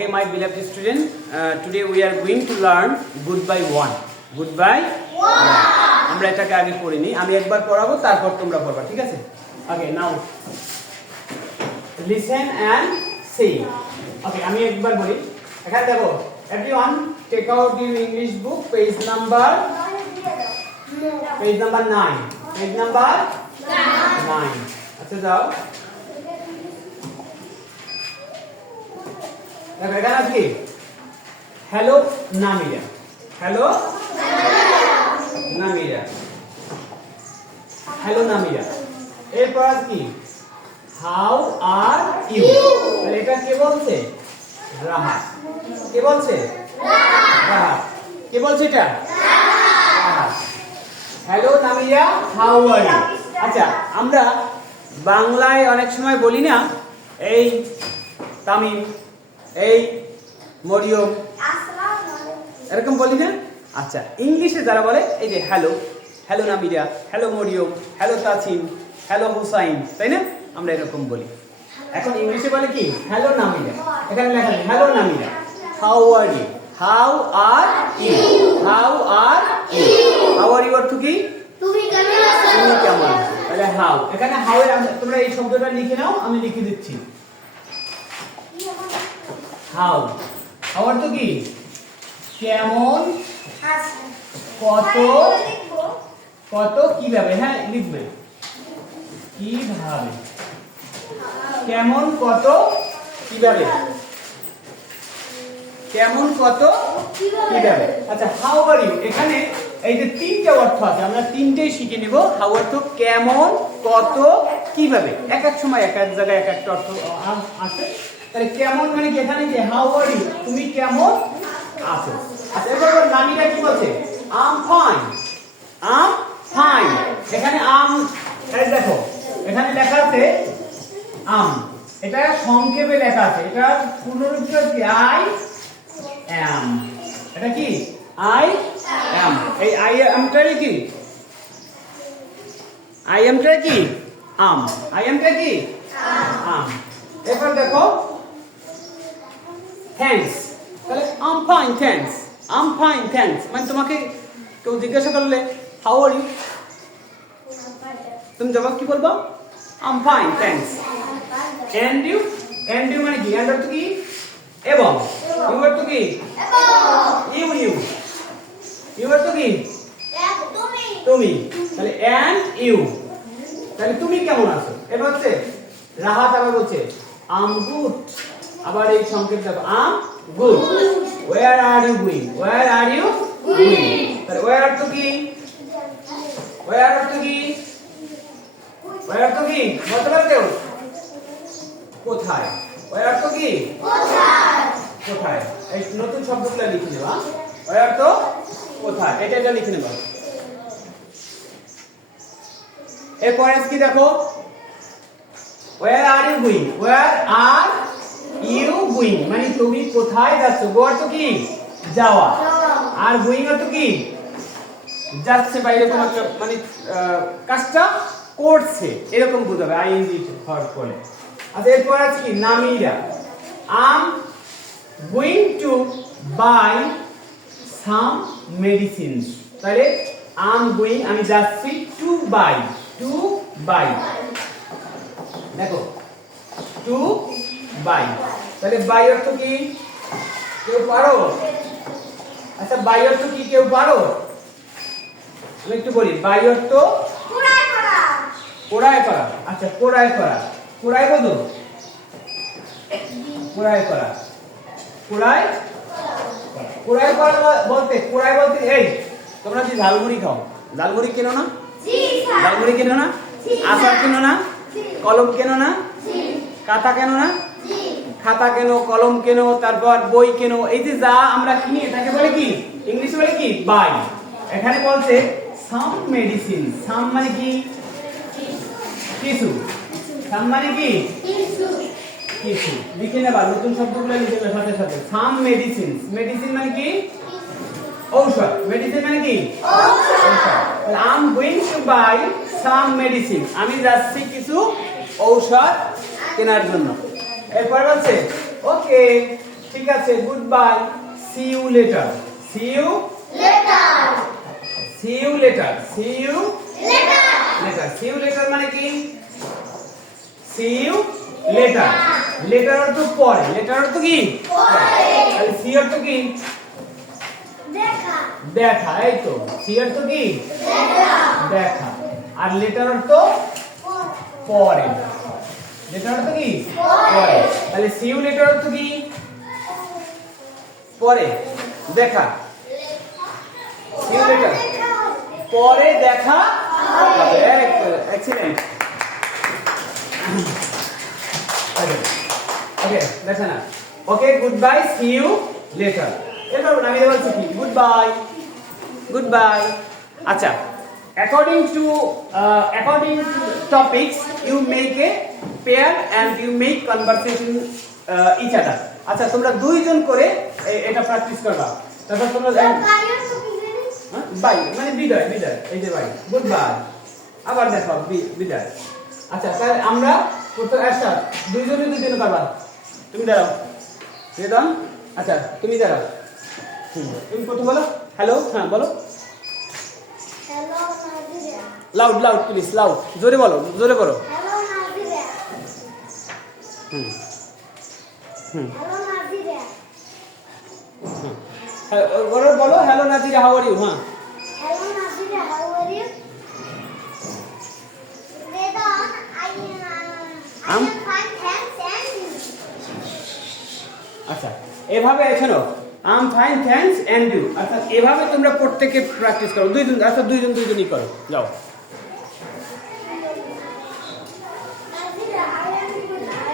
Okay, my beloved student, today we are going to learn goodbye one. Goodbye one. আমরা এটাকে আগে পড়িনি, আমি একবার পড়াবো তারপর তোমরা পড়বা, ঠিক আছে? Okay, now listen and say. Okay, আমি একবার বলি। এখানে দেখো, everyone take out your English book, page number 9. Page number 9. আচ্ছা যাও। দেখো এখানে আছে hello Namira. Hello Namira. Hello Namira. এরপর আছে কি হাউ আর ইউ। তাহলে এটা কে বলছে? রাহাত। কে বলছে? রাহাত। কে বলছে এটা? Rahat. Hello Namira, how are you. আচ্ছা, আমরা বাংলায় অনেক সময় বলি না এই তামিম, এই মরিয়ম, এরকম বলি না? আচ্ছা, ইংলিশে যারা বলে এই যে hello, hello Namira, hello Mariam, hello Tasim, hello Hussain, তাই না? আমরা এরকম বলি। এখন ইংলিশে বলে কি হ্যালো নামিরা। এখানে লেখা আছে hello Namira, how are you. How are you. How are you. How are you অর্থ কি? তুমি কেমন আছো? তুমি কেমন আছো? তাহলে হাউ। এখানে হাউ এর তোমরা এই শব্দটা লিখে নাও, আমি লিখে দিচ্ছি। হাউ। হাউ অর্থ কি? কেমন, কত, কত, কিভাবে। হ্যাঁ লিখবে, কিভাবে। কেমন, কত, কিভাবে। কেমন, কত, কিভাবে। আচ্ছা, হাউ আর ইউ। এখানে এই যে তিনটা অর্থ আছে, আমরা তিনটেই শিখে নিব। হাউ অর্থ কেমন, কত, কিভাবে। এক এক সময় এক এক জায়গায় এক একটা অর্থ আছে। তাহলে কেমন মানে কি? এখানে যে হাউ আর ইউ, তুমি কেমন আছো। আচ্ছা, এবার নামিরা কি বলছে? I'm fine. I'm fine. এখানে আম, এই দেখো এখানে লেখা আছে আম, এটা সংক্ষেপে লেখা আছে। এটা পূর্ণরূপ কি? I am. এটা কি? I am. এই আই অ্যামটা কি? আই অ্যামটা কি? আম। আই অ্যামটা কি? আম। এরপর দেখো থ্যাঙ্কস। তাহলে আম ফাইন থ্যাঙ্কস। আম ফাইন থ্যাঙ্কস মানে তোমাকে কেউ জিজ্ঞাসা করলে হাউ আর ইউ, তুমি জবাব কি বলবো? I'm fine thanks. And you. And you মানে কি? এন্ড অর্থ কি? এবং। ইউ অর্থ কি? You you. ইউ অর্থ কি? তুমি। তাহলে এন্ড ইউ। তাহলে তুমি কেমন আছো? এটা হচ্ছে রাহাত আবার বলছে আম গুড। আবার এই সংকেত দেখো I'm good. Where are you going? Where are you going? তাহলে ওয়্যার অর্থ কি? ওয়্যার অর্থ কি? ওয়্যার অর্থ কি বলতে পারো? কোথায়। ওয়্যার অর্থ কি? কোথায়। কোথায়। এই নতুন শব্দগুলো লিখে নেবা। ওয়্যার অর্থ কোথায়, এটা লিখে নেবা। এরপরে কি দেখো where are you going. Where are you going মানে তুমি কোথায় যাচ্ছ। গো অর্থ কি? যাওয়া। আর গোইং অর্থ কি? যাচ্ছে বা এরকম একটা মানে কাজটা করছে এরকম বোঝাবে আইএনজি ভার্ব বলে। আচ্ছা, এরপর আছে কি Namira. I'm going to buy some medicines. তাহলে আম গোইং আমি যাচ্ছি টু বাই। টু বাই দেখো টু বাই। তাহলে বাই অর্থ কি? কেউ পারো? আচ্ছা, বাই অর্থ কি কেউ পারো? আমি একটু বলি। বাই অর্থ কোড়ায় করা। আচ্ছা, কোড়ায় করা। কোড়ায় বলো? কোড়ায় করা। কোড়ায় কোড়ায় করা বলতে, কোড়ায় বলতে এই তোমরা যে ঝালমুড়ি খাও, ঝালমুড়ি কেনো না? ঝালমুড়ি কেনো না? আচার কেনো না? কলম কেনো না? খাতা কেনো না? খাতা কেনো, কলম কেনো, তারপর বই কেনো। এই যে যা আমরা কিনি এটাকে বলে কি? ইংলিশে বলে কি? বাই। এখানে বলছে সাম মেডিসিন। সাম মানে কি? কিছু। সাম মানে কি? কিছু। লিখে নেবা, নতুন শব্দগুলো লিখে নেবে সাথে সাথে। Some medicine. মেডিসিন মানে কি? ঔষধ। মেডিসিন মানে কি? ঔষধ। I am going to buy some medicine. আমি যাচ্ছি কিছু ঔষধ কেনার জন্য। এরপর বলছে ওকে ঠিক আছে, good bye, see you later, see you Letter. See you later, see you Letter. Later, see you later মানে কি? সি ইউ লেটার, লেটার অর্থ পরে, লেটার অর্থ কি? পরে। তাহলে সি অর্থ কি? দেখা। দেখা, এই তো, সি অর্থ কি? দেখা। দেখা, আর লেটার অর্থ পরে, লেটার অর্থ কি? পরে, তাহলে সি ইউ লেটার অর্থ কি? পরে দেখা, সি ইউ লেটার পরে দেখা হবে। এক্সিলেন্ট। ওকে, দেখা না। Okay, good bye, see you later. এরপর আমি বলছি কি? Good bye, good bye. আচ্ছা, according to topics you make a pair and you make conversation each other. আচ্ছা, তোমরা দুইজন করে এটা প্র্যাকটিস করবা। তারপর তোমরা বাই মানে বিদায়, বিদায়, এই যে বাই, গুড বাই, আবার দেখো বিদায়। আচ্ছা, তাহলে আমরা প্রথমে একটা দুইজনে করবা। তুমি দাঁড়াও, বেদন, আচ্ছা তুমি দাঁড়াও। তুমি প্রথম বলো হ্যালো। হ্যাঁ বলো, Hello, Nadia. Loud loud please, loud, জোরে বলো, জোরে করো। Hello, Nadia. হুম হুম Hello, Nadia. হ্যাঁ, ওরা বলো hello Nazira, how are you? হ্যাঁ, Hello, Nadia. How are you? Vedon, I am fine, thanks, and you? আচ্ছা এভাবে শোনো, I'm fine thanks and you. আচ্ছা এভাবে তোমরা প্রত্যেকে প্র্যাকটিস করো, দুইজন, আচ্ছা দুইজনই করো, যাও।